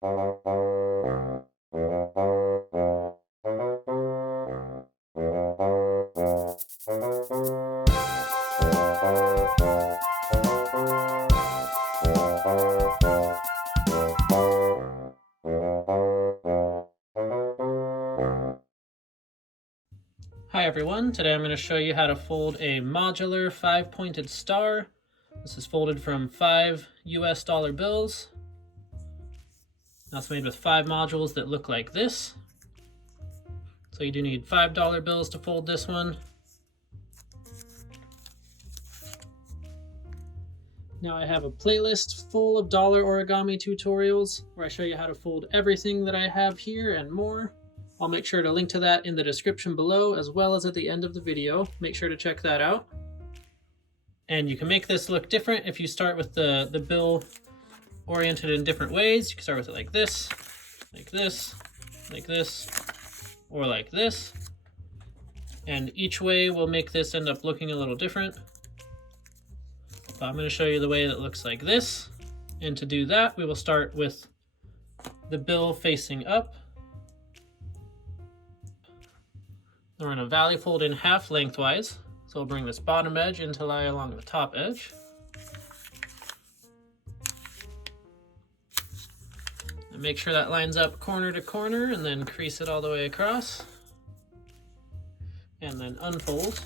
Hi everyone, today I'm going to show you how to fold a modular 5-pointed star. This is folded from 5 US dollar bills. Now it's made with 5 modules that look like this. So you do need $5 bills to fold this one. Now I have a playlist full of dollar origami tutorials where I show you how to fold everything that I have here and more. I'll make sure to link to that in the description below as well as at the end of the video. Make sure to check that out. And you can make this look different if you start with the bill oriented in different ways. You can start with it like this, like this, like this, or like this. And each way will make this end up looking a little different. But I'm going to show you the way that looks like this. And to do that, we will start with the bill facing up. Then we're going to valley fold in half lengthwise. So we'll bring this bottom edge in to lie along the top edge. And make sure that lines up corner to corner and then crease it all the way across. And then unfold.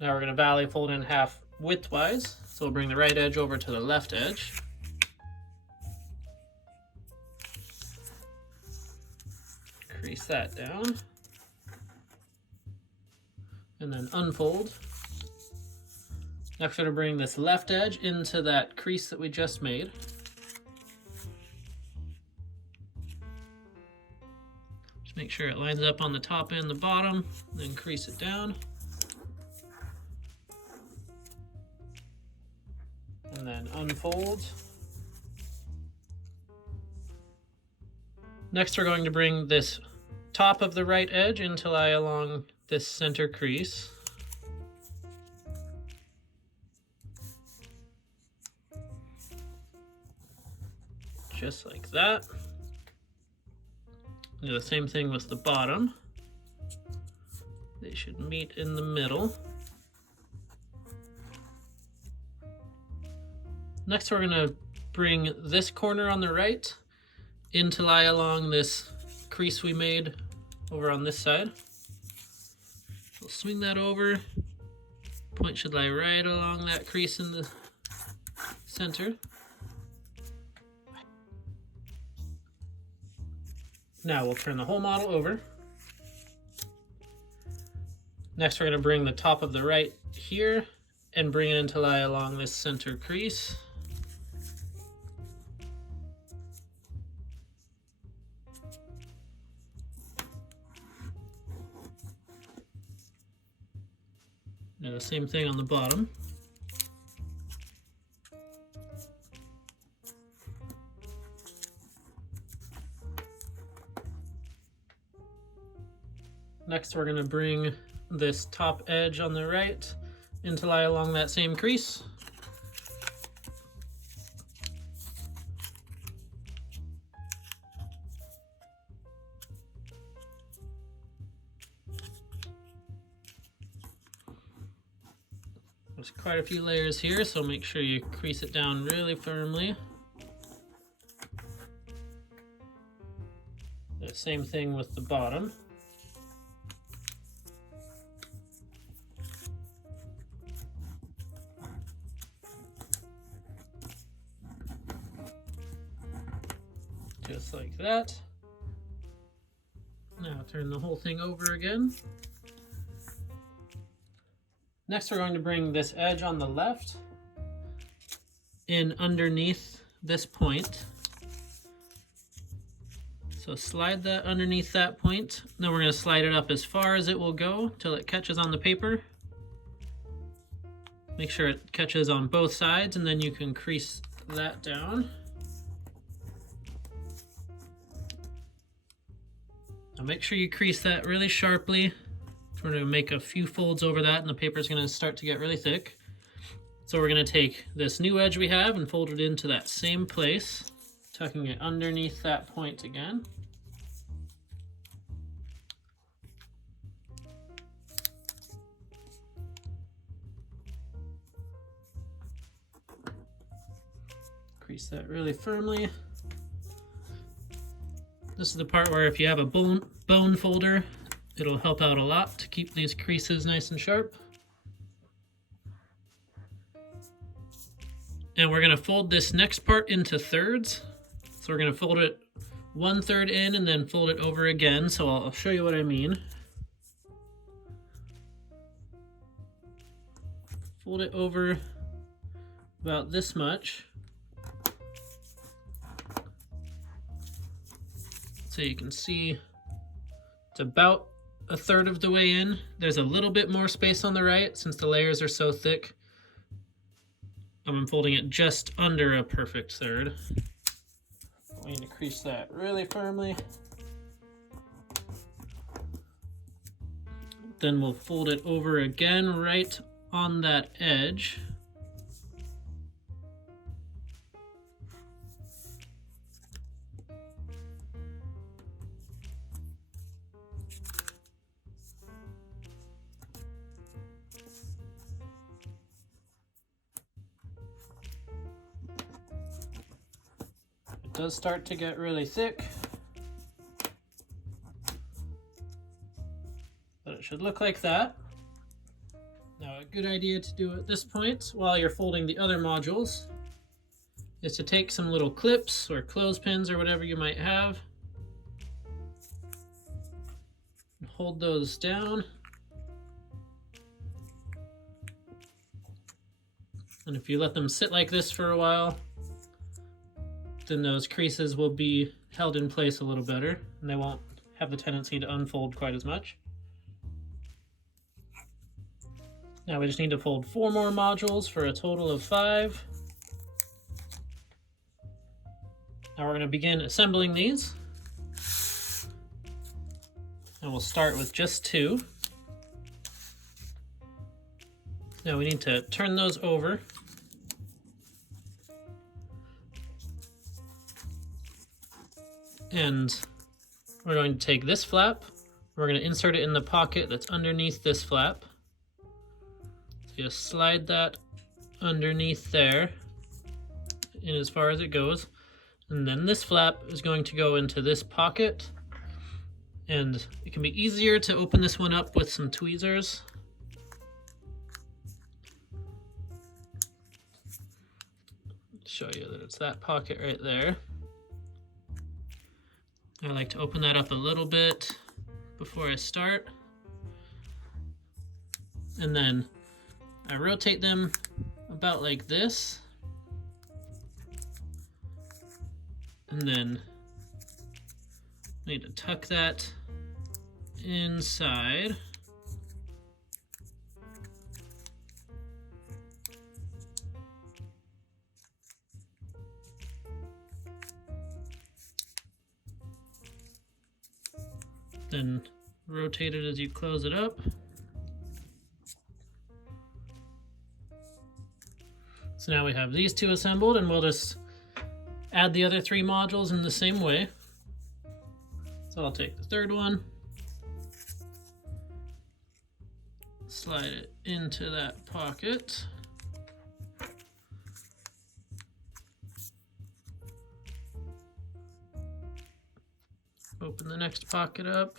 Now we're going to valley fold in half widthwise. So we'll bring the right edge over to the left edge. Crease that down. And then unfold. Next we're going to bring this left edge into that crease that we just made. Just make sure it lines up on the top and the bottom, then crease it down. And then unfold. Next we're going to bring this top of the right edge in to lie along this center crease. Just like that. Do the same thing with the bottom. They should meet in the middle. Next we're going to bring this corner on the right in to lie along this crease we made over on this side. We'll swing that over. Point should lie right along that crease in the center. Now we'll turn the whole model over. Next we're going to bring the top of the right here and bring it in to lie along this center crease. Do the same thing on the bottom. Next we're going to bring this top edge on the right in to lie along that same crease. There's quite a few layers here, so make sure you crease it down really firmly. The same thing with the bottom. Just like that. Now turn the whole thing over again. Next we're going to bring this edge on the left in underneath this point. So slide that underneath that point. Then we're going to slide it up as far as it will go till it catches on the paper. Make sure it catches on both sides and then you can crease that down. Now make sure you crease that really sharply. We're going to make a few folds over that and the paper is going to start to get really thick. So we're going to take this new edge we have and fold it into that same place. tucking it underneath that point again. Crease that really firmly. This is the part where if you have a bone folder, it'll help out a lot to keep these creases nice and sharp. And we're going to fold this next part into thirds. So we're going to fold it 1/3 in and then fold it over again. So I'll show you what I mean. Fold it over about this much. So you can see it's about 1/3 of the way in. There's a little bit more space on the right since the layers are so thick. I'm folding it just under a perfect third. We need to crease that really firmly. Then we'll fold it over again right on that edge. It does start to get really thick, but it should look like that. Now, a good idea to do at this point while you're folding the other modules is to take some little clips or clothespins or whatever you might have and hold those down. And if you let them sit like this for a while, then those creases will be held in place a little better and they won't have the tendency to unfold quite as much. Now we just need to fold 4 more modules for a total of 5. Now we're going to begin assembling these. And we'll start with just 2. Now we need to turn those over. And we're going to take this flap, we're going to insert it in the pocket that's underneath this flap. So just slide that underneath there in as far as it goes. And then this flap is going to go into this pocket. And it can be easier to open this one up with some tweezers. Show you that it's that pocket right there. I like to open that up a little bit before I start. And then I rotate them about like this. And then I need to tuck that inside. Then rotate it as you close it up. So now we have these 2 assembled, and we'll just add the other 3 modules in the same way. So I'll take the 3rd one, slide it into that pocket. Open the next pocket up.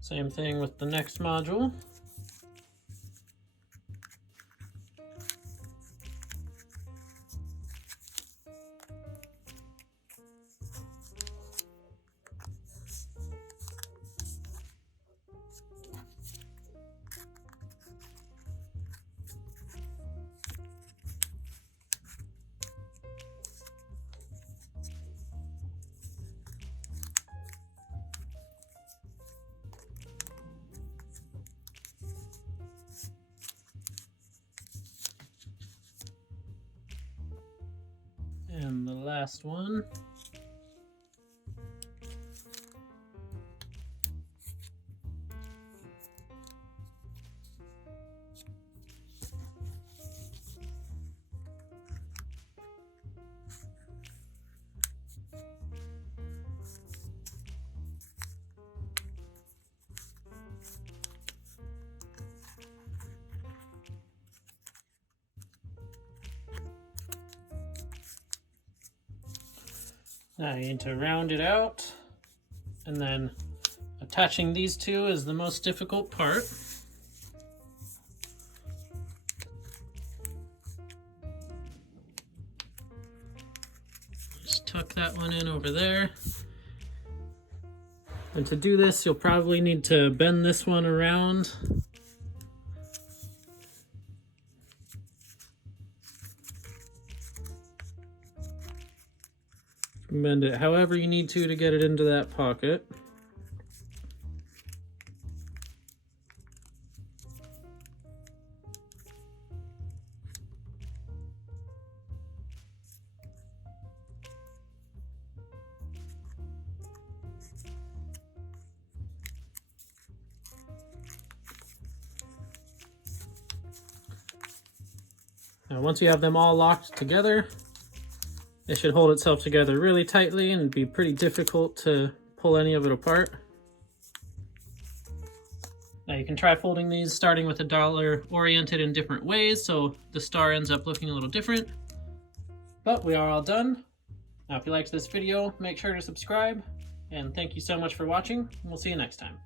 Same thing with the next module. And the last one. Now you need to round it out, and then attaching these two is the most difficult part. Just tuck that one in over there. And to do this, you'll probably need to bend this one around. Bend it however you need to get it into that pocket. Now once you have them all locked together, it should hold itself together really tightly and be pretty difficult to pull any of it apart. Now you can try folding these starting with a dollar oriented in different ways, so the star ends up looking a little different. But we are all done. Now if you liked this video, make sure to subscribe, and thank you so much for watching, and we'll see you next time.